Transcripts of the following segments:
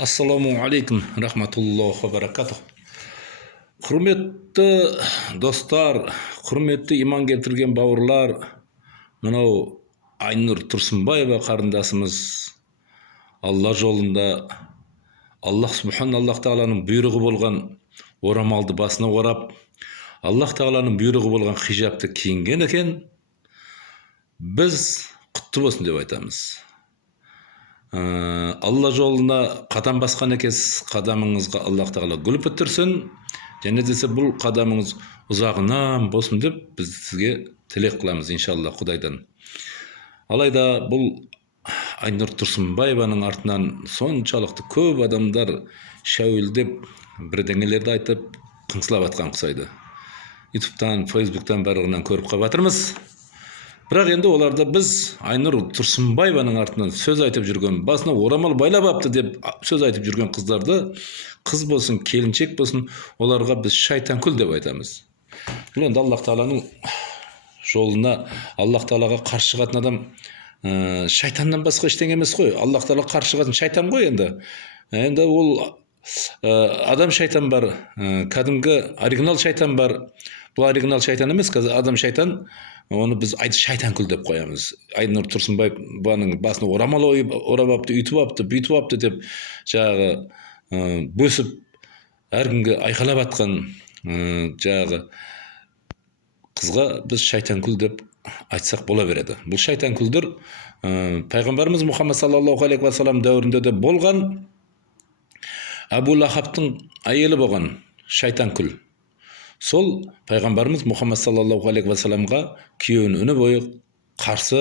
Ассаламу алейкум, рахматуллахи ва баракатух. Құрметті достар, құрметті иман келтірген бауырлар, мынау Айнұр Тұрсынбаева қарындасымыз Алла жолында Аллах Аллах Тағаланың бұйрығы болған орамалды басына орап, Аллах Тағаланың бұйрығы болған хижабты киінген екен. Біз құтты болсын деп айтамыз. Алла жолына қадам басқан екенсіз, қадамыңызға Аллах Тағала гүл бітірсін, және десе бұл қадамыңыз ұзағынан болсын деп біз сізге тілек қыламыз иншалла Құдайдан. Алайда бұл Айнұр Тұрсынбаеваның артынан соншалықты көп адамдар шәуілдеп бірдеңелерді айтып қыңсылап атқан ұқсайды. Ютубтан, Фейсбуктан барлығынан көріп қалып жатырмыз. Бірақ енді оларда біз Айнұр Тұрсынбаеваның артынан сөз айтып жүрген, басына орамал байлап апты деп сөз айтып жүрген қыздарды, қыз болсын, келіншек болсын, оларға біз шайтанкүл деп айтамыз. Бұл енді Аллах Тағаланың жолына, Аллах Тағалаға қарсы шығатын адам шайтаннан басқа ештеңе емес қой. Аллах Тағалаға қарсы шығатын шайтан ғой енді. Енді ол адам шайтан бар, кәдімгі оригинал шайтан бар. Бұл оригинал шайтан емес, қазір адам шайтан. Оны біз шайтанкүл деп қоямыз. Айнұр Тұрсынбаеваның басына орамал орап апты, үйтіп апты, бүйтіп апты деп жағы бөсіп әркімге айқайлап атқан жағы қызға біз шайтанкүл деп айтсақ бола береді. Бұл шайтанкүлдер пайғамбарымыз Мұхаммад саллаллаху алейхи ва саллям дәуірінде де болған. Абу Лахабтың әйелі болған шайтанкүл. Сол пайғамбарымыз Мұхаммад саллаллаху алейхи ва салламға күйеуін үні бойы қарсы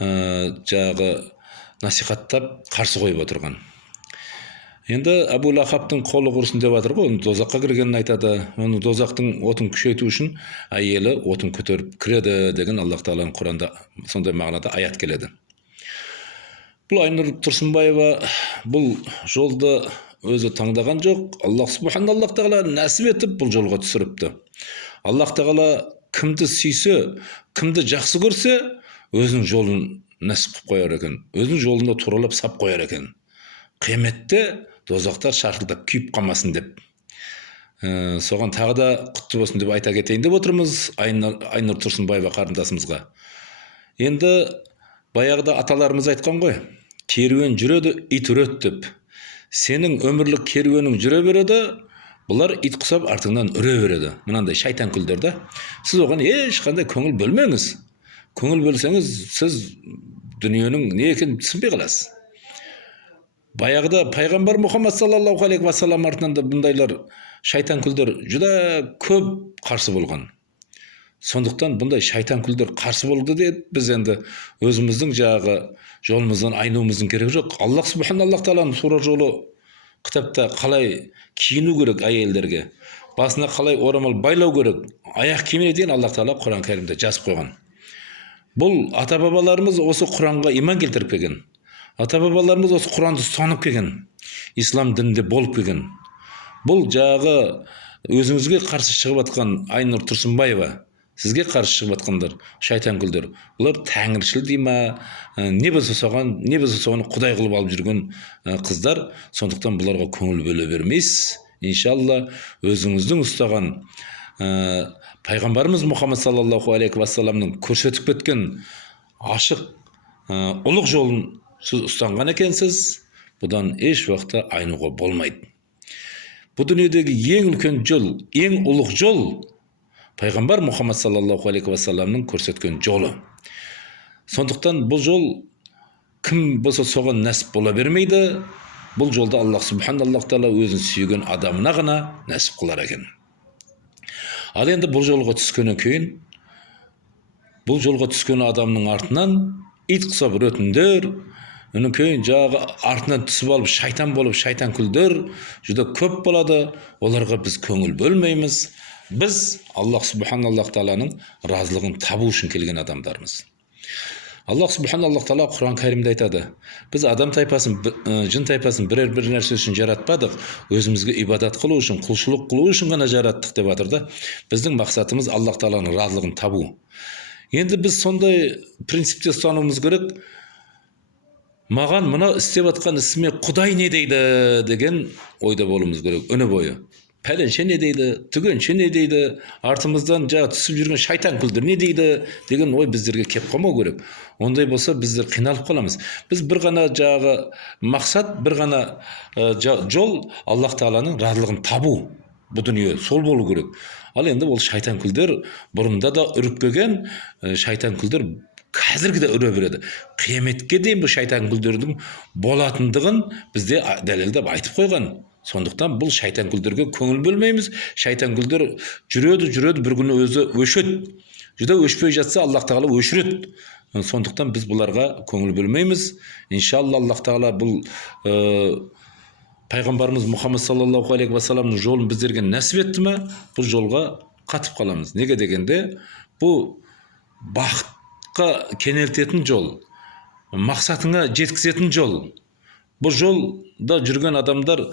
жағы насихаттап қарсы қойып отырған. Енді Абу Лахабтың қолы құрсын деп жатыр ғой, оны дозаққа кіргенін айтады. Оны дозақтың отын күшейту үшін әйелі отын көтеріп кіреді деген Аллах Тағаланың Құранда сондай мағынада аят келеді. Бұл Айнұр Тұрсынбаева бұл жолды өзі таңдаған жоқ. Аллах Тағала нәсіп етіп бұл жолға түсіріпті. Аллах Тағала кімді сүйсе, кімді жақсы көрсе, өзінің жолын нәсіп қып қояр екен. Өзінің жолында туралап сап қояр екен. Қияметте дозақтар шартылдап күйіп қалмасын деп. Соған тағы да құтты болсын деп айта кетейін деп отырмыз Айнұр Тұрсынбаева қарындасымызға. Енді баяғыда аталарымыз айтқан ғой, керуен жүреді, ит үреді деп. Сенің өмірлік керуенің жүре береді, бұлар ит құсап артыңнан үре береді. Мынандай шайтанкүлдер да. Сіз оған ешқандай көңіл бөлмеңіз. Көңіл бөлсеңіз, сіз дүниенің не екенін түсінбей қаласыз. Баяғыда пайғамбар Мұхаммад саллаллаху алейхи ва саллям артынан да бұндайлар шайтанкүлдер жүдә көп қарсы болған. Сондықтан бұндай шайтанкүлдер қарсы болды деп біз енді өзіміздің жағы жолымыздан айнуымыздың керегі жоқ. Аллах Тағаланың сура жолы кітапта қалай киіну керек әйелдерге, басына қалай орамал байлау керек, аяқ киіміне дейін Аллах Тағала Құран кәрімде жазып қойған. Бұл ата-бабаларымыз осы Құранға иман келтіріп келген. Ата-бабаларымыз осы Құранды ұстанып келген. Ислам дінінде болып келген. Бұл жағы өзіңізге қарсы шығып жатқан Айнұр Тұрсынбаева, сізге қарсы шығып жатқандар шайтанкүлдер. Олар тәңіршіл дей ма, не болса соны құдай қылып алып жүрген қыздар. Сондықтан бұларға көңіл бөле бермейсіз. Иншалла өзіңіздің ұстаған пайғамбарымыз Мұхаммад саллаллаху алейхи ва салламның көрсетіп кеткен ашық ұлық жолын сіз ұстанған екенсіз. Бұдан еш уақытта айнуға болмайды. Бұл дүниедегі ең үлкен жол, ең ұлық жол пайғамбар Мұхаммад саллаллаху алейхи ва салламның көрсеткен жолы. Сондықтан бұл жол кім болса соған нәсіп бола бермейді. Бұл жолда Аллах Тағала өзін сүйген адамына ғана нәсіп қылар екен. Ал енді бұл жолға түскеннен кейін, бұл жолға түскен адамның артынан ит құсап үретіндер, оның кейін жағы артынан түсіп алып шайтан болып шайтанкүлдер жүдә көп болады. Оларға біз көңіл бөлмейміз. Біз Аллах Тағаланың разылығын табу үшін келген адамдармыз. Аллах Тағала Құран кәрімде айтады, біз адам тайпасын, жын тайпасын бір нәрсе үшін жаратпадық, өзімізге ибадат қылу үшін, құлшылық қылу үшін ғана жараттық деп жатыр да. Біздің мақсатымыз Аллах Тағаланың разылығын табу. Енді біз сондай принципте ұстануымыз керек. маған мына істеп жатқан ісіме Құдай не дейді деген ойда болуымыз керек үні бойы. Пәленше не дейді, түгенше не дейді, артымыздан түсіп жүрген шайтан күлдір не дейді деген ой біздерге кеп қалмау керек. Ондай болса біздер қиналып қаламыз. Біз бір ғана мақсат, бір ғана жол Аллах Тағаланың разылығын табу. Бұл дүние сол болу керек. Ал енді ол шайтан күлдер бұрында да үріп келген, шайтан күлдер қазіргі де үре береді. Қияметке дейін бұл шайтан күлдердің болатындығын бізде дәлелдеп айтып қойған. Сондықтан бұл шайтан күлдерге көңіл бөлмейміз. Шайтан күлдер жүреді, бір күні өзі өшеді. Жүдә өшпей жатса, Аллах Тағала өшіреді. Сондықтан біз бұларға көңіл бөлмейміз. Иншалла Аллах Тағала бұл пайғамбарымыз Мұхаммад саллаллаху алейхи вассаламның жолын біздерге нәсіп етті ме, бұл жолға қатып қаламыз. Неге дегенде, бұл бақытқа кенелтетін жол, мақсатыңа жеткізетін жол. Бұл жолда жүрген адамдар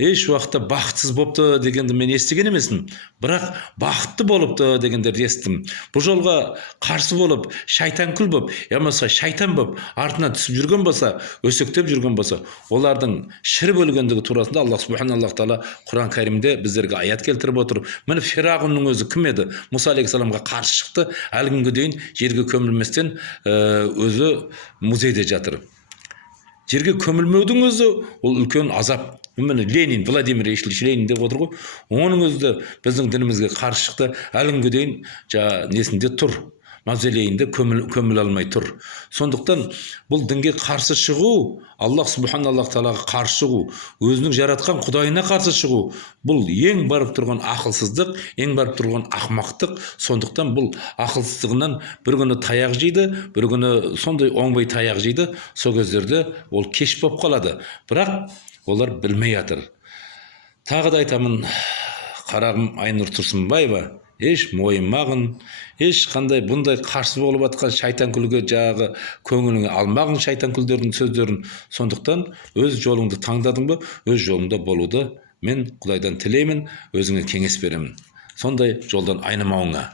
еш уақытта бақытсыз болыпты дегенді мен естіген емеспін, бірақ бақытты болыпты дегендерді естідім. Бұл жолға қарсы болып, шайтан күл болып, ямаса шайтан болып, артынан түсіп жүрген болса, өсектеп жүрген болса, олардың шір бөлгендігі турасында Аллах Субханаллаху Тағала Құран Кәрімде біздерге аят келтіріп отыр. Міне Фирағунның өзі кім еді? Мұса алейхиссаламға қарсы шықты, әлі күнге дейін жерге көмілместен өзі музейде жатыр. Жерге көмілмеудің өзі ол үлкен азап. Міне Ленин, Владимир Ильич Ленин деп отыр ғой. Оның өзі де біздің дінімізге қарсы шықты. Әлі күнге дейін несінде тұр. Мавзолейінде көміл алмай тұр. Сондықтан бұл дінге қарсы шығу, Аллах Субханаллаху Тағалаға қарсы шығу, өзінің жаратқан Құдайына қарсы шығу, бұл ең барып тұрған ақылсыздық, ең барып тұрған ақмақтық. Сондықтан бұл ақылсыздығынан бір күні таяқ жейді, бір күні сондай оңбай таяқ жейді. Сол кездерде ол кеш болып қалады. Бірақ олар білмей жатыр. Тағы да айтамын, қарағым Айнұр Тұрсынбаева, еш мойымағын, еш қандай бұндай қарсы болып атқан шайтан күлге көңіліңе алмағын шайтан күлдердің сөздерін. Сондықтан өз жолыңды таңдадың ба, өз жолыңда болуды мен Құдайдан тілеймін, өзіңе кеңес беремін. Сондай жолдан айнымауыңа.